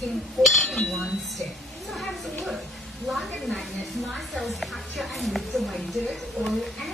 skin all in one step. So how does it work? Like a magnet, my cells capture and lift away dirt, oil and